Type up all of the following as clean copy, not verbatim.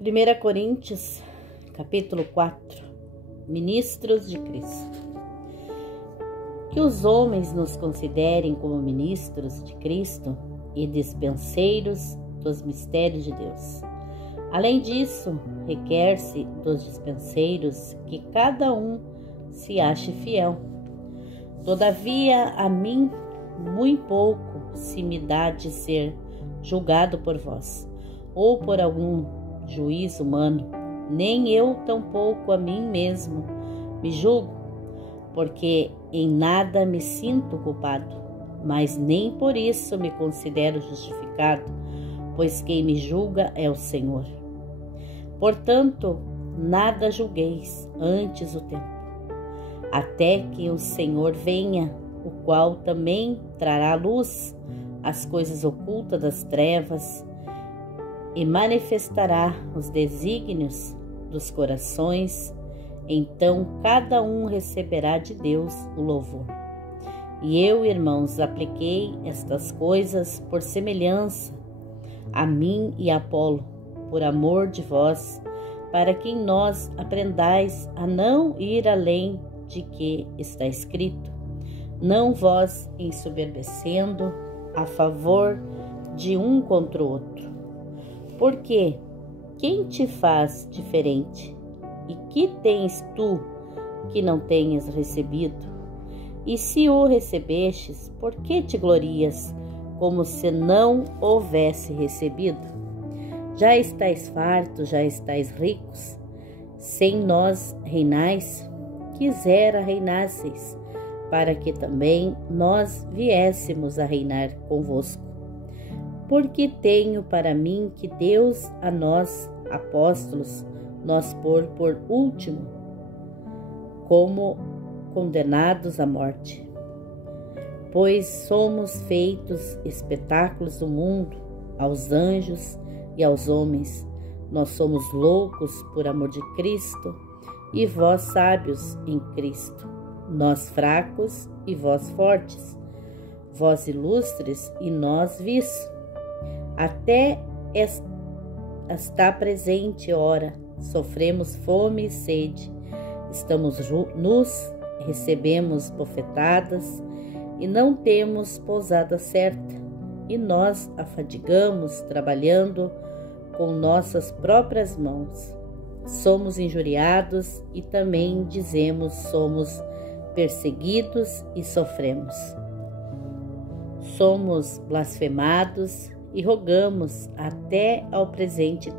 1 Coríntios, capítulo 4. Ministros de Cristo. Que os homens nos considerem como ministros de Cristo e dispenseiros dos mistérios de Deus. Além disso, requer-se dos dispenseiros que cada um se ache fiel. Todavia, a mim, muito pouco se me dá de ser julgado por vós, ou por algum juiz humano, nem eu tampouco a mim mesmo me julgo, porque em nada me sinto culpado, mas nem por isso me considero justificado, pois quem me julga é o Senhor. Portanto, nada julgueis antes o tempo, até que o Senhor venha, o qual também trará à luz as coisas ocultas das trevas e manifestará os desígnios dos corações. Então cada um receberá de Deus o louvor. E eu, irmãos, apliquei estas coisas por semelhança a mim e a Apolo, por amor de vós, para que em nós aprendais a não ir além de que está escrito, não vós ensoberbecendo a favor de um contra o outro. Porque quem te faz diferente? E que tens tu que não tenhas recebido? E se o recebestes, por que te glorias como se não houvesse recebido? Já estáis fartos, já estáis ricos, sem nós reinais? Quisera reinasseis, para que também nós viéssemos a reinar convosco. Porque tenho para mim que Deus a nós, apóstolos, nos pôr por último, como condenados à morte. Pois somos feitos espetáculos do mundo, aos anjos e aos homens. Nós somos loucos por amor de Cristo, e vós sábios em Cristo. Nós fracos e vós fortes, vós ilustres e nós vis. Até esta presente hora sofremos fome e sede, estamos nus, recebemos bofetadas e não temos pousada certa, e nós afadigamos trabalhando com nossas próprias mãos. Somos injuriados e também dizemos somos perseguidos e sofremos. Somos blasfemados e rogamos até ao presente.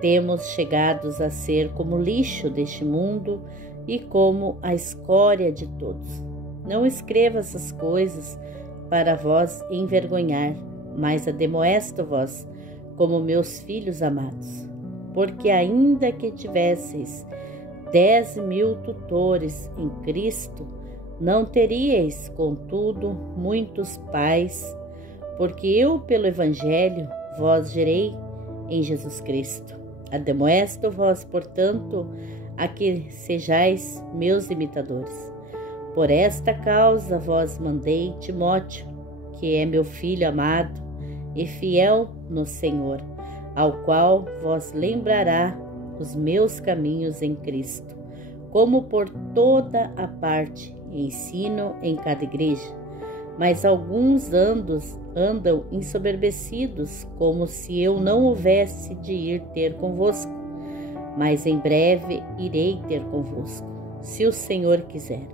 Temos chegados a ser como lixo deste mundo e como a escória de todos. Não escreva essas coisas para vós envergonhar, mas ademoesto-vos como meus filhos amados. Porque ainda que tivesseis 10.000 tutores em Cristo, não teríeis, contudo, muitos pais, porque eu, pelo Evangelho, vos gerei em Jesus Cristo. Ademoesto-vos, portanto, a que sejais meus imitadores. Por esta causa vos mandei Timóteo, que é meu filho amado e fiel no Senhor, ao qual vos lembrará os meus caminhos em Cristo, como por toda a parte ensino em cada igreja. Mas alguns andam ensoberbecidos, como se eu não houvesse de ir ter convosco. Mas em breve irei ter convosco, se o Senhor quiser.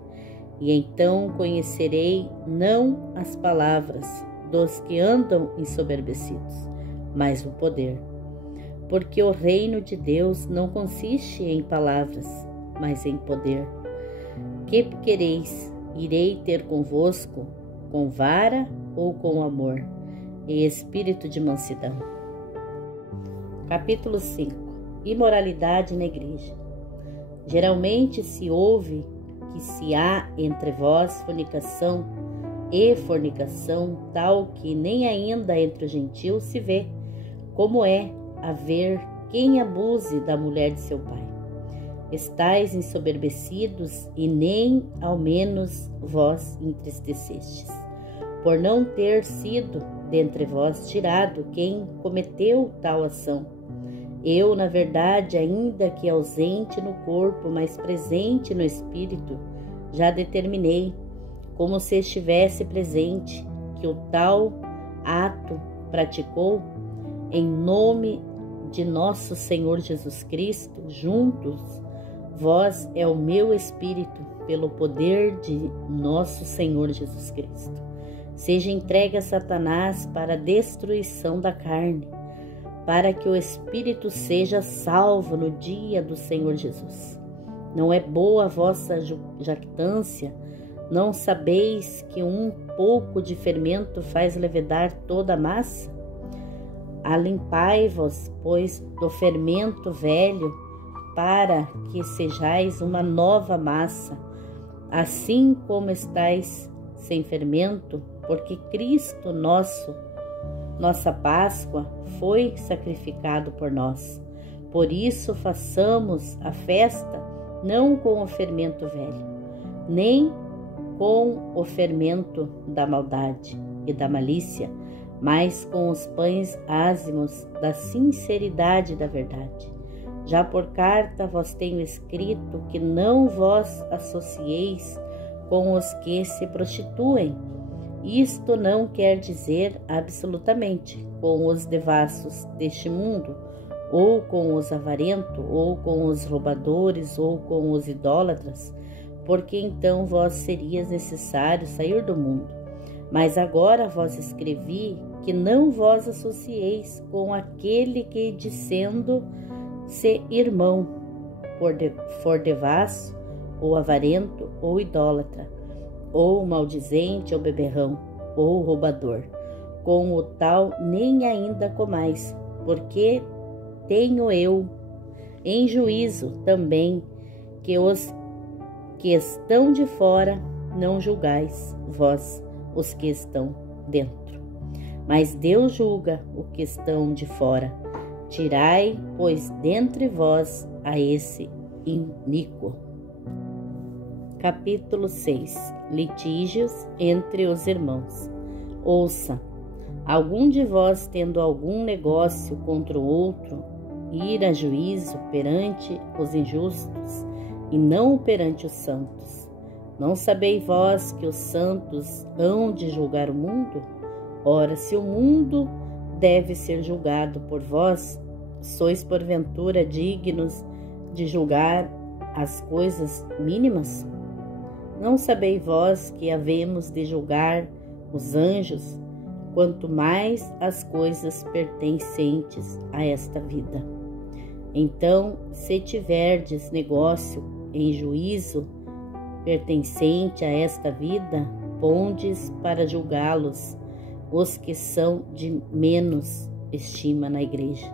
E então conhecerei não as palavras dos que andam ensoberbecidos, mas o poder. Porque o reino de Deus não consiste em palavras, mas em poder. Que quereis? Irei ter convosco com vara ou com amor e espírito de mansidão. Capítulo 5. Imoralidade na igreja. Geralmente se ouve que se há entre vós fornicação e fornicação tal que nem ainda entre os gentios se vê, como é haver quem abuse da mulher de seu pai. Estais ensoberbecidos e nem ao menos vós entristecestes, por não ter sido dentre vós tirado quem cometeu tal ação, Eu, na verdade, ainda que ausente no corpo, mas presente no espírito, já determinei, como se estivesse presente, que o tal ato praticou em nome de nosso Senhor Jesus Cristo, juntos, vós é o meu espírito, pelo poder de nosso Senhor Jesus Cristo. Seja entregue a Satanás para a destruição da carne, para que o espírito seja salvo no dia do Senhor Jesus. Não é boa a vossa jactância? Não sabeis que um pouco de fermento faz levedar toda a massa? Alimpai-vos, pois, do fermento velho, para que sejais uma nova massa, assim como estáis sem fermento, porque Cristo nossa Páscoa, foi sacrificado por nós. Por isso façamos a festa não com o fermento velho, nem com o fermento da maldade e da malícia, mas com os pães ázimos da sinceridade e da verdade. Já por carta vos tenho escrito que não vos associeis com os que se prostituem. Isto não quer dizer absolutamente com os devassos deste mundo, ou com os avarentos, ou com os roubadores, ou com os idólatras, porque então vós serias necessário sair do mundo. Mas agora vos escrevi que não vos associeis com aquele que, dizendo-se irmão, for devasso, ou avarento, ou idólatra, ou maldizente, ou beberrão, ou roubador. Com o tal nem ainda comais, porque tenho eu em juízo também que os que estão de fora não julgais vós os que estão dentro, mas Deus julga o que estão de fora. Tirai, pois, dentre vós a esse iníquo. Capítulo 6. Litígios entre os irmãos. Ouça, algum de vós, tendo algum negócio contra o outro, ir a juízo perante os injustos e não perante os santos. Não sabeis vós que os santos hão de julgar o mundo? Ora, se o mundo deve ser julgado por vós, sois porventura dignos de julgar as coisas mínimas? Não sabeis vós que havemos de julgar os anjos, quanto mais as coisas pertencentes a esta vida? Então, se tiverdes negócio em juízo pertencente a esta vida, pondes para julgá-los os que são de menos estima na igreja.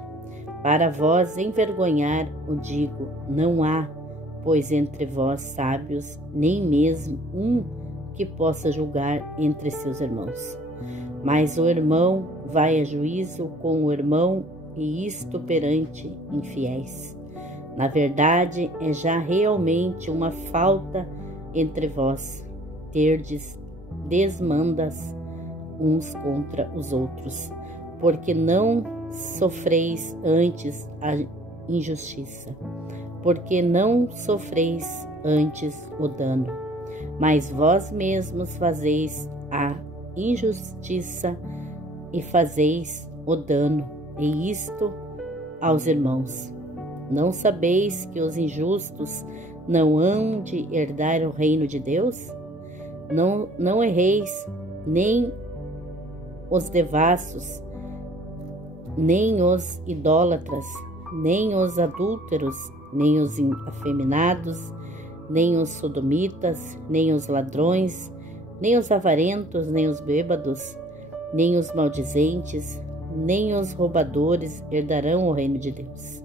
Para vós envergonhar, o digo, não há, pois entre vós sábios, nem mesmo um que possa julgar entre seus irmãos. Mas o irmão vai a juízo com o irmão, e isto perante infiéis. Na verdade, é já realmente uma falta entre vós, terdes desmandas uns contra os outros, porque não sofreis antes a injustiça, porque não sofreis antes o dano, mas vós mesmos fazeis a injustiça e fazeis o dano, e isto aos irmãos. Não sabeis que os injustos não hão de herdar o reino de Deus? Não erreis, nem os devassos, nem os idólatras, nem os adúlteros, nem os afeminados, nem os sodomitas, nem os ladrões, nem os avarentos, nem os bêbados, nem os maldizentes, nem os roubadores herdarão o reino de Deus.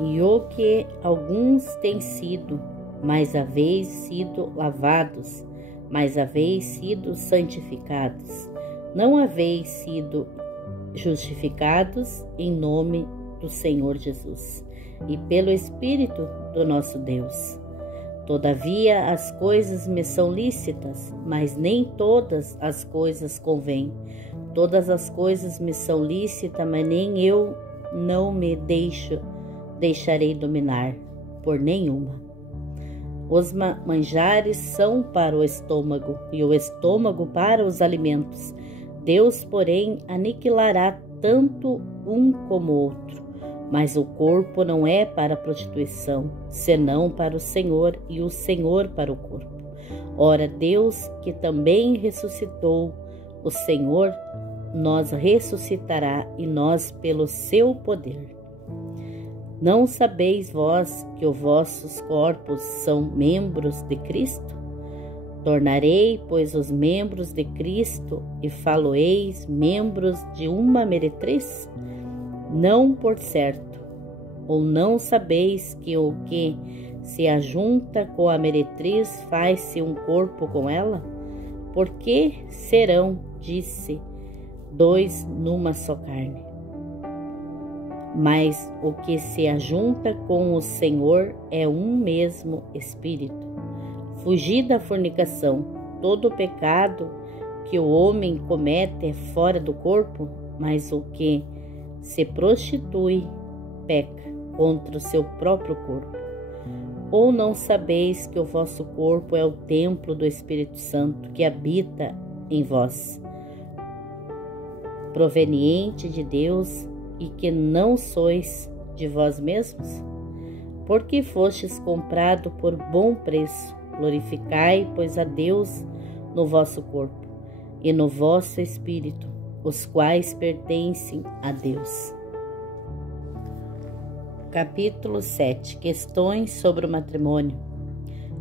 E o que alguns têm sido, mas haveis sido lavados, mas haveis sido santificados, não haveis sido justificados em nome do Senhor Jesus e pelo Espírito do nosso Deus. Todavia as coisas me são lícitas, mas nem todas as coisas convêm. Todas as coisas me são lícitas, mas nem eu não me deixarei dominar por nenhuma. Os manjares são para o estômago, e o estômago para os alimentos. Deus, porém, aniquilará tanto um como o outro. Mas o corpo não é para a prostituição, senão para o Senhor, e o Senhor para o corpo. Ora, Deus, que também ressuscitou o Senhor, nos ressuscitará e nós pelo seu poder. Não sabeis vós que os vossos corpos são membros de Cristo? Tornarei, pois, os membros de Cristo e falo-eis membros de uma meretriz? Não por certo. Ou não sabeis que o que se ajunta com a meretriz faz-se um corpo com ela? Porque serão, disse, dois numa só carne. Mas o que se ajunta com o Senhor é um mesmo Espírito. Fugi da fornicação. Todo pecado que o homem comete é fora do corpo, mas o que se prostitui peca contra o seu próprio corpo. Ou não sabeis que o vosso corpo é o templo do Espírito Santo que habita em vós, proveniente de Deus, e que não sois de vós mesmos? Porque fostes comprado por bom preço. Glorificai, pois, a Deus no vosso corpo e no vosso espírito, os quais pertencem a Deus. Capítulo 7. Questões sobre o matrimônio.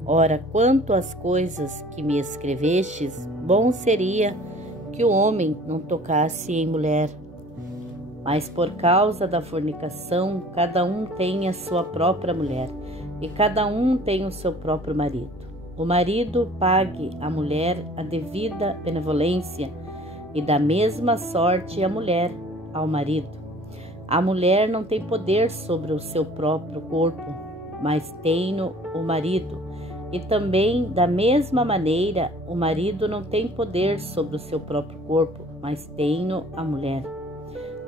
Ora, quanto às coisas que me escrevestes, bom seria que o homem não tocasse em mulher. Mas por causa da fornicação, cada um tem a sua própria mulher, e cada um tem o seu próprio marido. O marido pague à mulher a devida benevolência, e da mesma sorte a mulher ao marido. A mulher não tem poder sobre o seu próprio corpo, mas tem-no o marido. E também, da mesma maneira, o marido não tem poder sobre o seu próprio corpo, mas tem-no a mulher.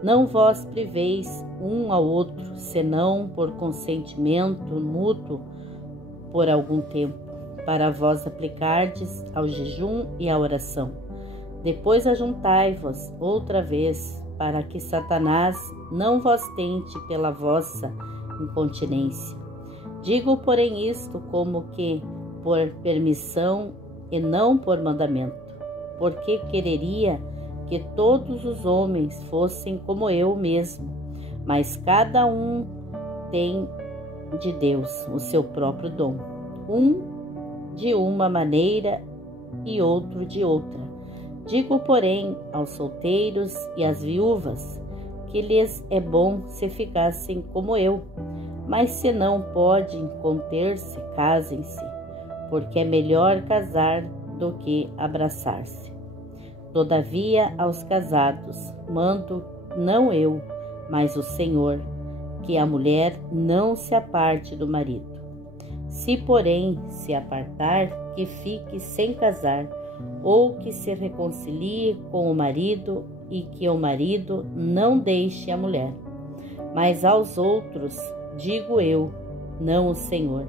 Não vos priveis um ao outro, senão por consentimento mútuo por algum tempo, para vós aplicardes ao jejum e à oração. Depois ajuntai-vos outra vez, para que Satanás não vos tente pela vossa incontinência. Digo, porém, isto como que por permissão e não por mandamento, porque quereria que todos os homens fossem como eu mesmo, mas cada um tem de Deus o seu próprio dom, um de uma maneira e outro de outra. Digo, porém, aos solteiros e às viúvas, que lhes é bom se ficassem como eu, mas se não podem conter-se, casem-se, porque é melhor casar do que abraçar-se. Todavia, aos casados, mando não eu, mas o Senhor, que a mulher não se aparte do marido. Se, porém, se apartar, que fique sem casar, ou que se reconcilie com o marido, e que o marido não deixe a mulher. Mas aos outros, digo eu, não o Senhor: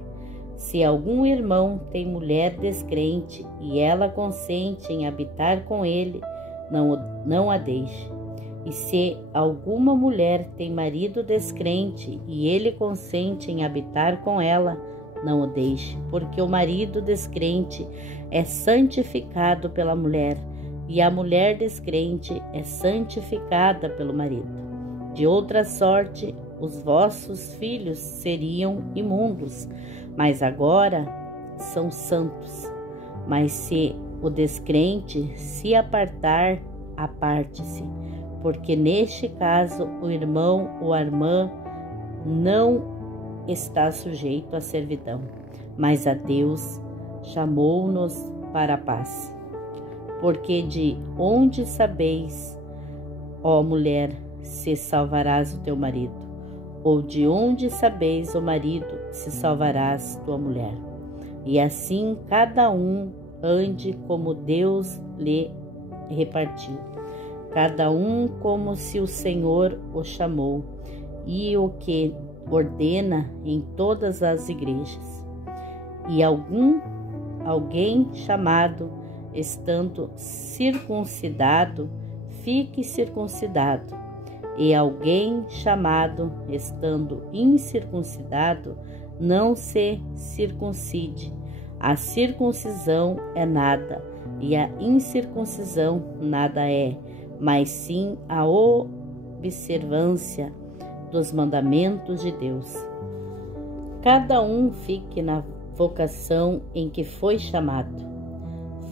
se algum irmão tem mulher descrente e ela consente em habitar com ele, não a deixe. E se alguma mulher tem marido descrente e ele consente em habitar com ela, não o deixe, porque o marido descrente é santificado pela mulher, e a mulher descrente é santificada pelo marido. De outra sorte, os vossos filhos seriam imundos, mas agora são santos. Mas se o descrente se apartar, aparte-se, porque neste caso o irmão ou a irmã não está sujeito à servidão, mas a Deus chamou-nos para a paz. Porque de onde sabeis, ó mulher, se salvarás o teu marido? Ou de onde sabeis, ó marido, se salvarás tua mulher? E assim cada um ande como Deus lhe repartiu. cada um como se o Senhor o chamou, e o que ordena em todas as igrejas. E alguém chamado, estando circuncidado, fique circuncidado, e alguém chamado, estando incircuncidado, não se circuncide. A circuncisão é nada, e a incircuncisão nada é, mas sim a observância dos mandamentos de Deus. Cada um fique na vocação em que foi chamado.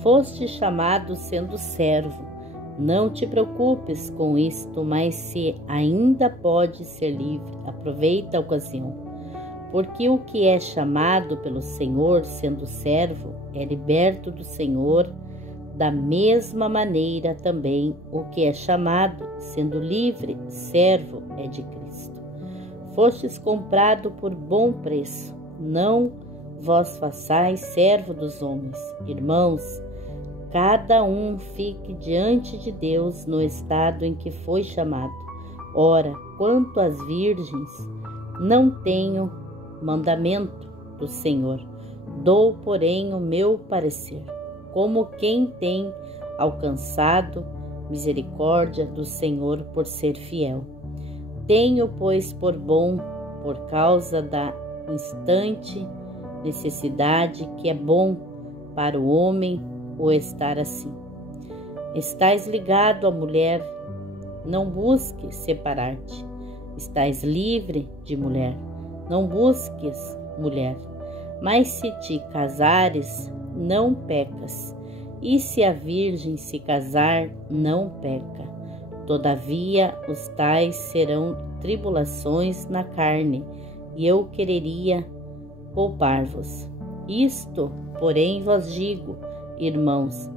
Foste chamado sendo servo. Não te preocupes com isto, mas se ainda pode ser livre, aproveita a ocasião. Porque o que é chamado pelo Senhor sendo servo é liberto do Senhor. Da mesma maneira também o que é chamado sendo livre, servo é de Cristo. Fostes comprado por bom preço, não vos façais servo dos homens. Irmãos, cada um fique diante de Deus no estado em que foi chamado. Ora, quanto às virgens, não tenho mandamento do Senhor, dou, porém, o meu parecer, como quem tem alcançado misericórdia do Senhor por ser fiel. Tenho, pois, por bom, por causa da instante necessidade, que é bom para o homem o estar assim. Estás ligado à mulher, não busques separar-te. Estás livre de mulher, não busques mulher. Mas se te casares, não pecas. E se a virgem se casar, não peca. Todavia, os tais serão tribulações na carne, e eu quereria poupar-vos. Isto, porém, vos digo, irmãos,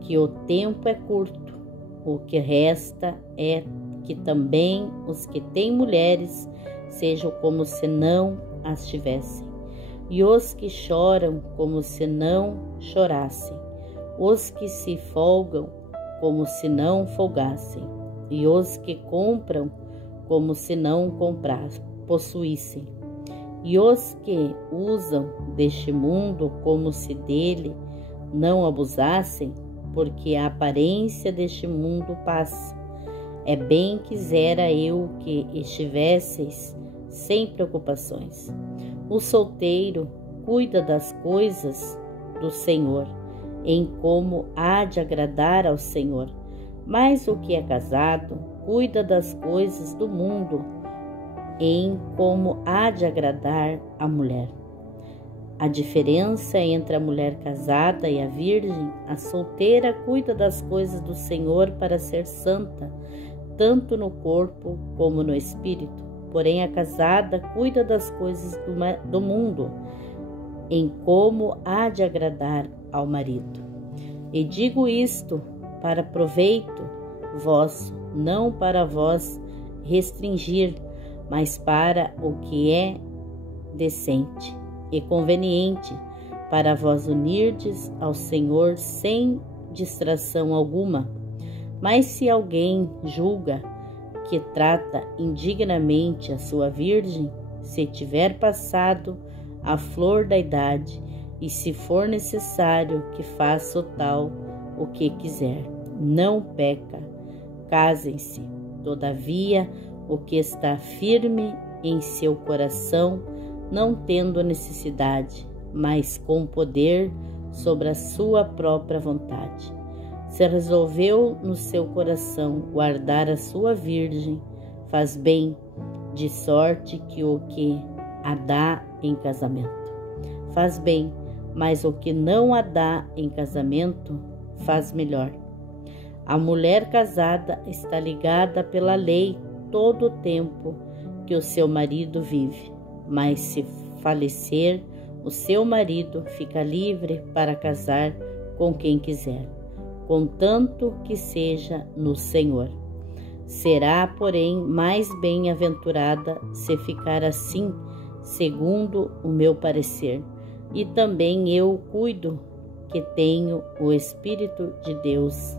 que o tempo é curto. O que resta é que também os que têm mulheres sejam como se não as tivessem, e os que choram como se não chorassem, os que se folgam como se não folgassem, e os que compram como se não possuíssem, e os que usam deste mundo como se dele não abusassem, porque a aparência deste mundo passa. É bem quisera eu que estivesseis sem preocupações. O solteiro cuida das coisas do Senhor, em como há de agradar ao Senhor, mas o que é casado cuida das coisas do mundo, em como há de agradar a mulher. A diferença entre a mulher casada e a virgem: a solteira cuida das coisas do Senhor para ser santa, tanto no corpo como no espírito. Porém, a casada cuida das coisas do mundo, em como há de agradar ao marido. E digo isto para proveito vosso, não para vós restringir, mas para o que é decente e conveniente, para vós unirdes ao Senhor sem distração alguma. Mas se alguém julga que trata indignamente a sua virgem, se tiver passado a flor da idade, e se for necessário que faça o tal o que quiser, não peca. Casem-se, todavia, o que está firme em seu coração, não tendo necessidade, mas com poder sobre a sua própria vontade. Se resolveu no seu coração guardar a sua virgem, faz bem, de sorte que o que a dá em casamento faz bem, mas o que não a dá em casamento faz melhor. A mulher casada está ligada pela lei todo o tempo que o seu marido vive, mas se falecer, o seu marido fica livre para casar com quem quiser, contanto que seja no Senhor. Será, porém, mais bem-aventurada se ficar assim, segundo o meu parecer. E também eu cuido que tenho o Espírito de Deus